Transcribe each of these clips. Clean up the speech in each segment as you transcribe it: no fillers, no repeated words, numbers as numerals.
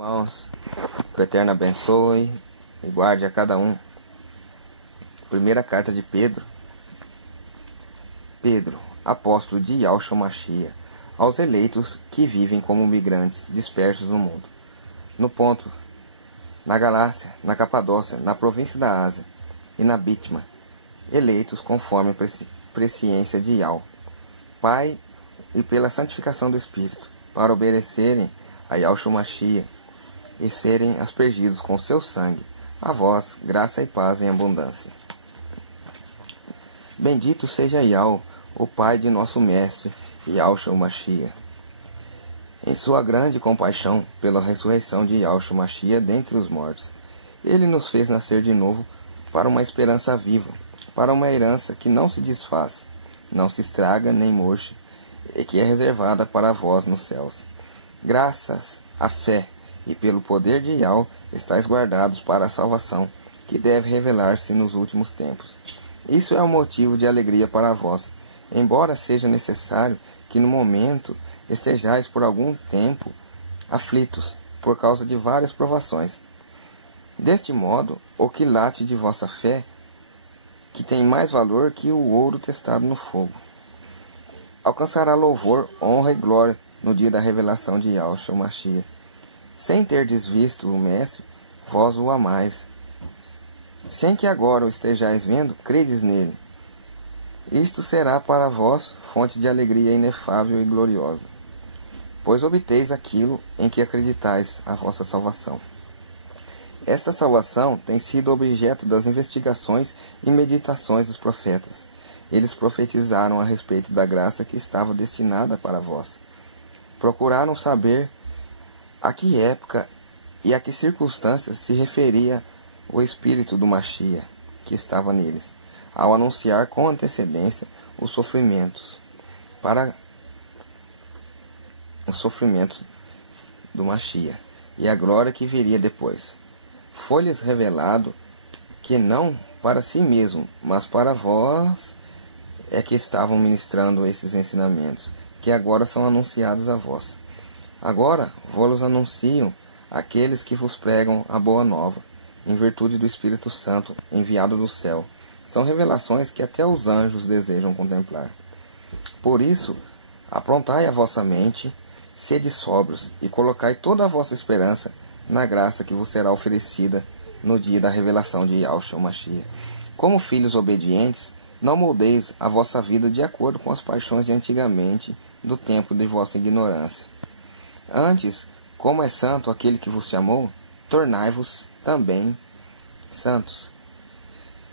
Irmãos, que o Eterno abençoe e guarde a cada um. Primeira carta de Pedro. Pedro, apóstolo de Yahshua Mashiach, aos eleitos que vivem como migrantes dispersos no mundo. No ponto, na Galácia, na Capadócia, na província da Ásia e na Bítmia, eleitos conforme presciência de Yahweh, Pai, e pela santificação do Espírito, para obedecerem a Yahshua Mashiach e serem aspergidos com seu sangue, a vós, graça e paz em abundância. Bendito seja Yahweh, o Pai de nosso Mestre, Yahshua Mashiach. Em sua grande compaixão pela ressurreição de Yahshua Mashiach dentre os mortos, ele nos fez nascer de novo para uma esperança viva, para uma herança que não se desfaz, não se estraga nem murcha, e que é reservada para vós nos céus. Graças à fé e pelo poder de Yahweh estáis guardados para a salvação, que deve revelar-se nos últimos tempos. Isso é um motivo de alegria para vós, embora seja necessário que no momento estejais por algum tempo aflitos, por causa de várias provações. Deste modo, o quilate de vossa fé, que tem mais valor que o ouro testado no fogo, alcançará louvor, honra e glória no dia da revelação de Yahshua Mashiach. Sem terdes visto o Mestre, vós o amais. Sem que agora o estejais vendo, credes nele. Isto será para vós fonte de alegria inefável e gloriosa, pois obteis aquilo em que acreditais, a vossa salvação. Essa salvação tem sido objeto das investigações e meditações dos profetas. Eles profetizaram a respeito da graça que estava destinada para vós. Procuraram saber a que época e a que circunstâncias se referia o Espírito do Mashiach que estava neles, ao anunciar com antecedência os sofrimentos do Mashiach e a glória que viria depois. Foi-lhes revelado que não para si mesmo, mas para vós é que estavam ministrando esses ensinamentos, que agora são anunciados a vós. Agora vos anunciam aqueles que vos pregam a boa nova, em virtude do Espírito Santo enviado do céu. São revelações que até os anjos desejam contemplar. Por isso, aprontai a vossa mente, sede sóbrios, e colocai toda a vossa esperança na graça que vos será oferecida no dia da revelação de Yahshua Mashiach. Como filhos obedientes, não moldeis a vossa vida de acordo com as paixões de antigamente, do tempo de vossa ignorância. Antes, como é santo aquele que vos chamou, tornai-vos também santos.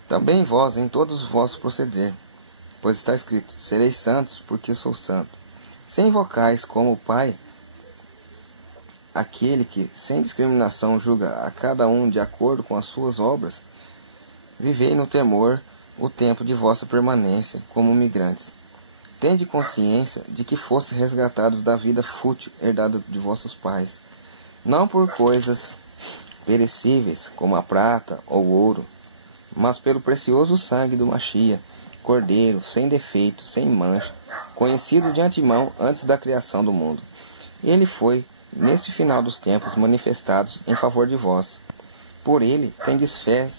Também vós em todos os vossos proceder, pois está escrito, sereis santos, porque sou santo. Se invocais como o Pai, aquele que sem discriminação julga a cada um de acordo com as suas obras, vivei no temor o tempo de vossa permanência como migrantes. Tende consciência de que fostes resgatados da vida fútil herdada de vossos pais, não por coisas perecíveis, como a prata ou ouro, mas pelo precioso sangue do Mashiach, Cordeiro, sem defeito, sem mancha, conhecido de antemão antes da criação do mundo. Ele foi, neste final dos tempos, manifestado em favor de vós. Por ele tendes fé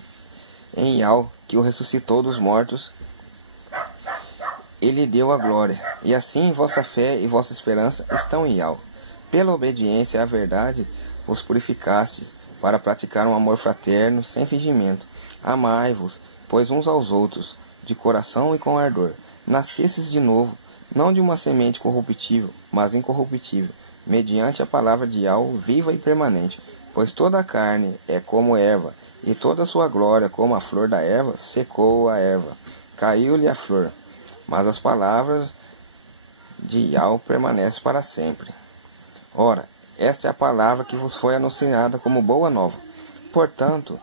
em Yahweh, que o ressuscitou dos mortos, ele deu a glória, e assim vossa fé e vossa esperança estão em Yahweh. Pela obediência à verdade, vos purificastes, para praticar um amor fraterno, sem fingimento. Amai-vos, pois uns aos outros, de coração e com ardor. Nascestes de novo, não de uma semente corruptível, mas incorruptível, mediante a palavra de Yahweh viva e permanente. Pois toda a carne é como erva, e toda a sua glória como a flor da erva, secou a erva, caiu-lhe a flor. Mas as palavras de Yahweh permanecem para sempre. Ora, esta é a palavra que vos foi anunciada como boa nova. Portanto,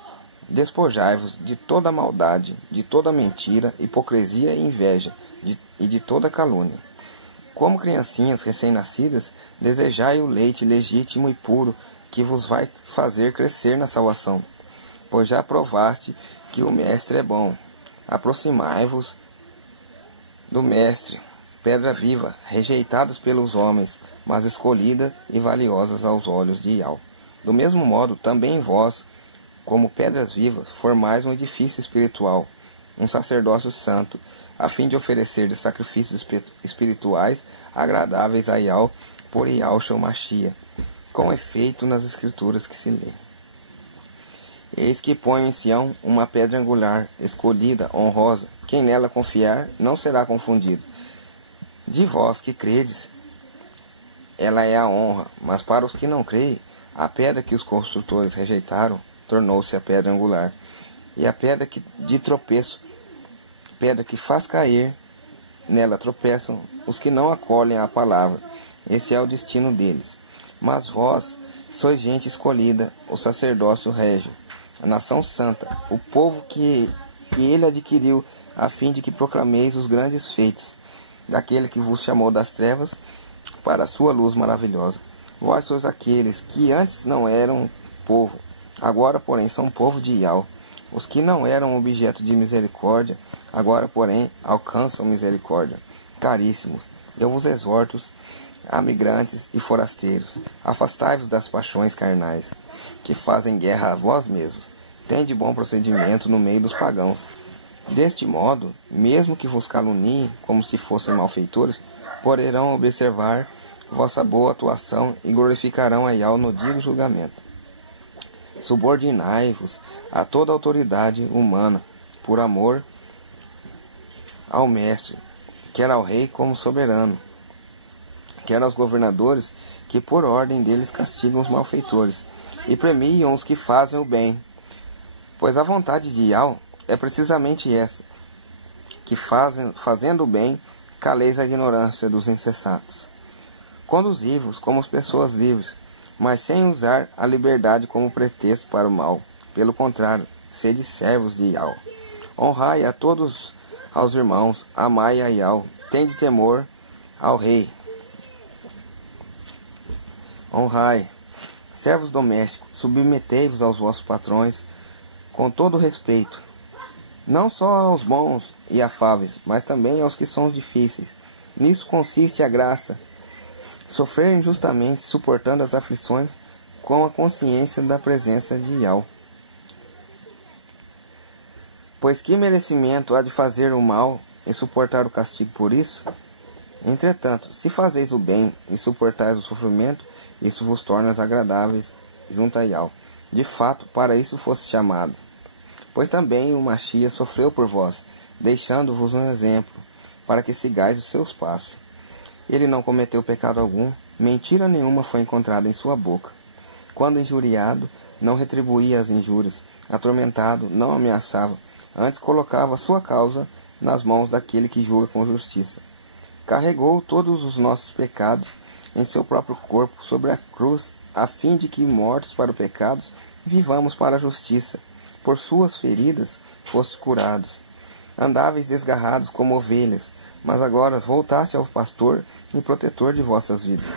despojai-vos de toda maldade, de toda mentira, hipocrisia e inveja, e de toda calúnia. Como criancinhas recém-nascidas, desejai o leite legítimo e puro, que vos vai fazer crescer na salvação. Pois já provaste que o Mestre é bom. Aproximai-vos do Mestre, pedra viva, rejeitadas pelos homens, mas escolhida e valiosas aos olhos de Yahweh. Do mesmo modo, também vós, como pedras vivas, formais um edifício espiritual, um sacerdócio santo, a fim de oferecer de sacrifícios espirituais agradáveis a Yahweh por Yahushua Mashiach, com efeito nas escrituras que se lê. Eis que ponho em Sião uma pedra angular, escolhida, honrosa. Quem nela confiar não será confundido. De vós que credes, ela é a honra, mas para os que não creem, a pedra que os construtores rejeitaram tornou-se a pedra angular, e a pedra de tropeço, pedra que faz cair, nela tropeçam os que não acolhem a palavra. Esse é o destino deles. Mas vós sois gente escolhida, o sacerdócio régio, a nação santa, o povo que ele adquiriu, a fim de que proclameis os grandes feitos daquele que vos chamou das trevas para a sua luz maravilhosa. Vós sois aqueles que antes não eram povo, agora, porém, são povo de Yahweh. Os que não eram objeto de misericórdia, agora, porém, alcançam misericórdia. Caríssimos, eu vos exorto a migrantes e forasteiros, afastai-vos das paixões carnais, que fazem guerra a vós mesmos. Tende bom procedimento no meio dos pagãos. Deste modo, mesmo que vos caluniem como se fossem malfeitores, poderão observar vossa boa atuação e glorificarão a Yahweh no dia do julgamento. Subordinai-vos a toda autoridade humana, por amor ao mestre, quer ao rei como soberano, quer aos governadores, que por ordem deles castigam os malfeitores, e premiam os que fazem o bem. Pois a vontade de Yahweh é precisamente essa, que fazendo o bem, caleis a ignorância dos insensatos. Conduzi-vos como pessoas livres, mas sem usar a liberdade como pretexto para o mal. Pelo contrário, sede servos de Yahweh. Honrai a todos aos irmãos, amai a Yahweh, tende temor ao rei. Honrai, servos domésticos, submetei-vos aos vossos patrões com todo respeito, não só aos bons e afáveis, mas também aos que são difíceis. Nisso consiste a graça, sofrer injustamente, suportando as aflições com a consciência da presença de Yahweh. Pois que merecimento há de fazer o mal e suportar o castigo por isso? Entretanto, se fazeis o bem e suportais o sofrimento, isso vos torna agradáveis junto a Yahweh. De fato, para isso fosse chamado. Pois também o Mashiach sofreu por vós, deixando-vos um exemplo, para que sigais os seus passos. Ele não cometeu pecado algum, mentira nenhuma foi encontrada em sua boca. Quando injuriado, não retribuía as injúrias, atormentado, não ameaçava, antes colocava sua causa nas mãos daquele que julga com justiça. Carregou todos os nossos pecados em seu próprio corpo sobre a cruz, a fim de que, mortos para os pecados, vivamos para a justiça. Por suas feridas fostes curados. Andáveis desgarrados como ovelhas, mas agora voltaste ao pastor e protetor de vossas vidas.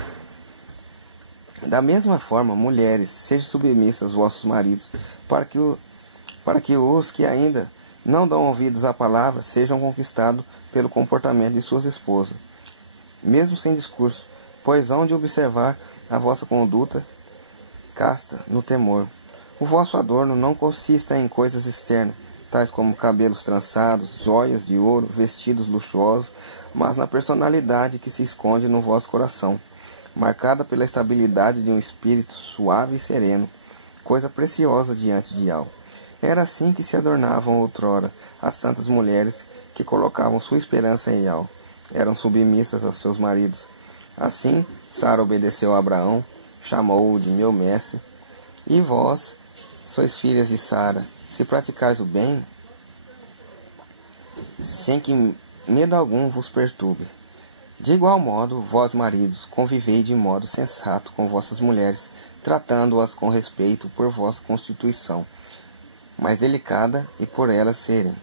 Da mesma forma, mulheres, sejam submissas aos vossos maridos, para que os que ainda não dão ouvidos à palavra sejam conquistados pelo comportamento de suas esposas, mesmo sem discurso, pois hão de observar a vossa conduta casta no temor. O vosso adorno não consista em coisas externas, tais como cabelos trançados, joias de ouro, vestidos luxuosos, mas na personalidade que se esconde no vosso coração, marcada pela estabilidade de um espírito suave e sereno, coisa preciosa diante de Yahweh. Era assim que se adornavam outrora as santas mulheres que colocavam sua esperança em Yahweh. Eram submissas aos seus maridos. Assim, Sara obedeceu a Abraão, chamou-o de meu mestre. E vós sois filhas de Sara, se praticais o bem, sem que medo algum vos perturbe. De igual modo, vós maridos, convivei de modo sensato com vossas mulheres, tratando-as com respeito por vossa constituição, mais delicada e por elas serem,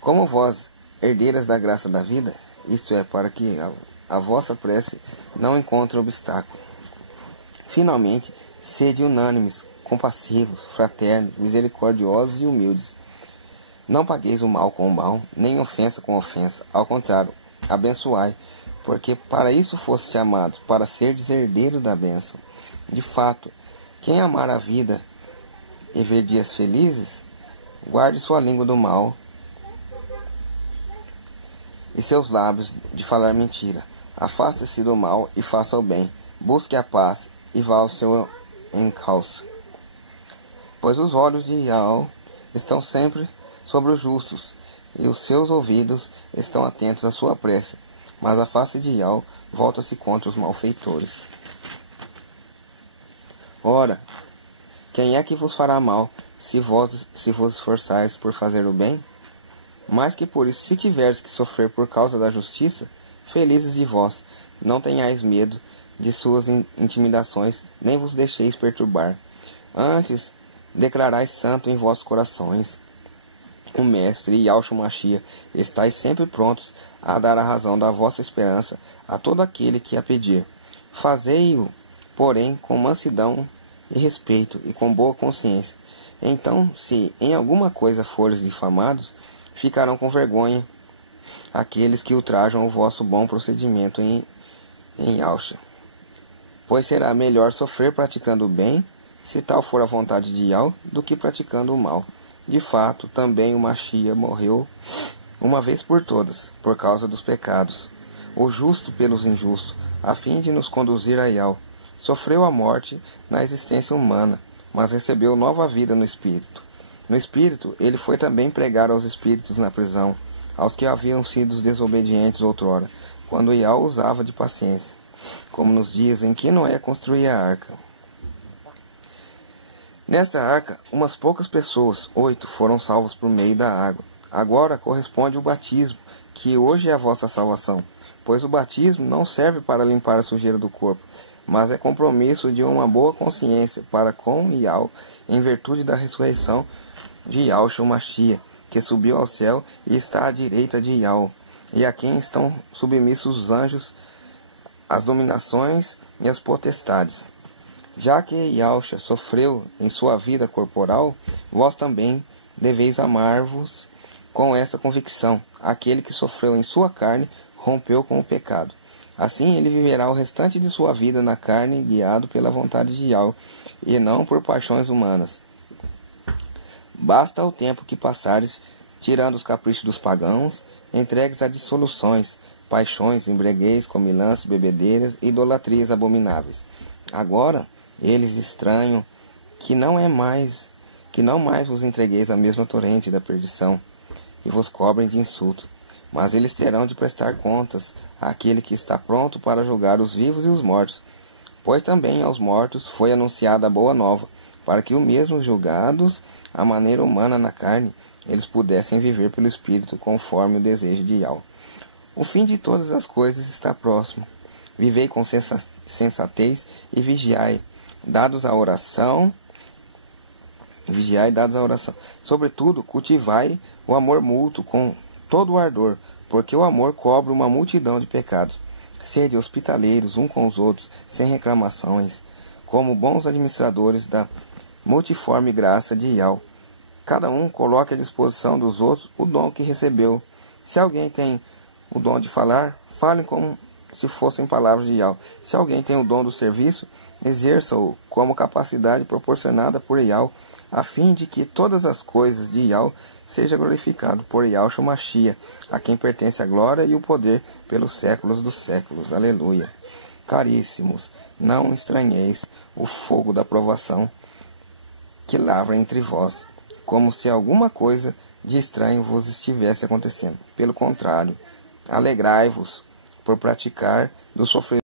como vós, herdeiras da graça da vida, isto é, para que a vossa prece não encontre obstáculo. Finalmente, sede unânimes, compassivos, fraternos, misericordiosos e humildes. Não pagueis o mal com o mal, nem ofensa com ofensa. Ao contrário, abençoai, porque para isso foste chamados, para serdes herdeiro da bênção. De fato, Quem amar a vida e ver dias felizes, guarde sua língua do mal e seus lábios de falar mentira. Afaste-se do mal e faça o bem. Busque a paz e vá ao seu encalço. Pois os olhos de Yahweh estão sempre sobre os justos, e os seus ouvidos estão atentos à sua prece. Mas a face de Yahweh volta-se contra os malfeitores. Ora, quem é que vos fará mal, se vos esforçais por fazer o bem? Mais que por isso, se tiveres que sofrer por causa da justiça, felizes de vós, não tenhais medo de suas intimidações, nem vos deixeis perturbar. Antes, declarais santo em vossos corações o Mestre e Yahshua Mashiach. Estais sempre prontos a dar a razão da vossa esperança a todo aquele que a pedir. Fazei-o, porém, com mansidão e respeito, e com boa consciência. Então, se em alguma coisa fores difamados, ficarão com vergonha aqueles que ultrajam o vosso bom procedimento em Yahshua. Pois será melhor sofrer praticando o bem, se tal for a vontade de Yahweh, do que praticando o mal. De fato, também o Mashiach morreu uma vez por todas, por causa dos pecados, o justo pelos injustos, a fim de nos conduzir a Yahweh. Sofreu a morte na existência humana, mas recebeu nova vida no Espírito. No Espírito, ele foi também pregar aos espíritos na prisão, aos que haviam sido desobedientes outrora, quando Yahweh usava de paciência, como nos dias em que Noé construía a arca. Nesta arca, umas poucas pessoas, 8, foram salvos por meio da água. Agora corresponde o batismo, que hoje é a vossa salvação, pois o batismo não serve para limpar a sujeira do corpo, mas é compromisso de uma boa consciência para com Yahweh, em virtude da ressurreição de Yahshua Mashiach, que subiu ao céu e está à direita de Yahweh, e a quem estão submissos os anjos, as dominações e as potestades. Já que Yahshua sofreu em sua vida corporal, vós também deveis amar-vos com esta convicção. Aquele que sofreu em sua carne rompeu com o pecado. Assim ele viverá o restante de sua vida na carne, guiado pela vontade de Yahweh, e não por paixões humanas. Basta o tempo que passares, tirando os caprichos dos pagãos, entregues a dissoluções, paixões, embriaguez, comilanças, bebedeiras e idolatrias abomináveis. Agora, eles estranham que não mais vos entregueis à mesma torrente da perdição, e vos cobrem de insulto. Mas eles terão de prestar contas àquele que está pronto para julgar os vivos e os mortos. Pois também aos mortos foi anunciada a boa nova, para que o mesmo julgados à maneira humana na carne, eles pudessem viver pelo Espírito, conforme o desejo de Yahweh. O fim de todas as coisas está próximo. Vivei com sensatez e vigiai, dados à oração. Sobretudo, cultivai o amor mútuo com todo o ardor, porque o amor cobre uma multidão de pecados. Sede hospitaleiros uns com os outros, sem reclamações, como bons administradores da multiforme graça de Yahweh. Cada um coloque à disposição dos outros o dom que recebeu. Se alguém tem o dom de falar, fale como se fossem palavras de Yahweh. Se alguém tem o dom do serviço, exerça-o como capacidade proporcionada por Yahweh, a fim de que todas as coisas de Yahweh seja glorificado por Yahshua Mashiach, a quem pertence a glória e o poder pelos séculos dos séculos. Aleluia. Caríssimos, não estranheis o fogo da provação que lavra entre vós, como se alguma coisa de estranho vos estivesse acontecendo. Pelo contrário, alegrai-vos por praticar do sofrimento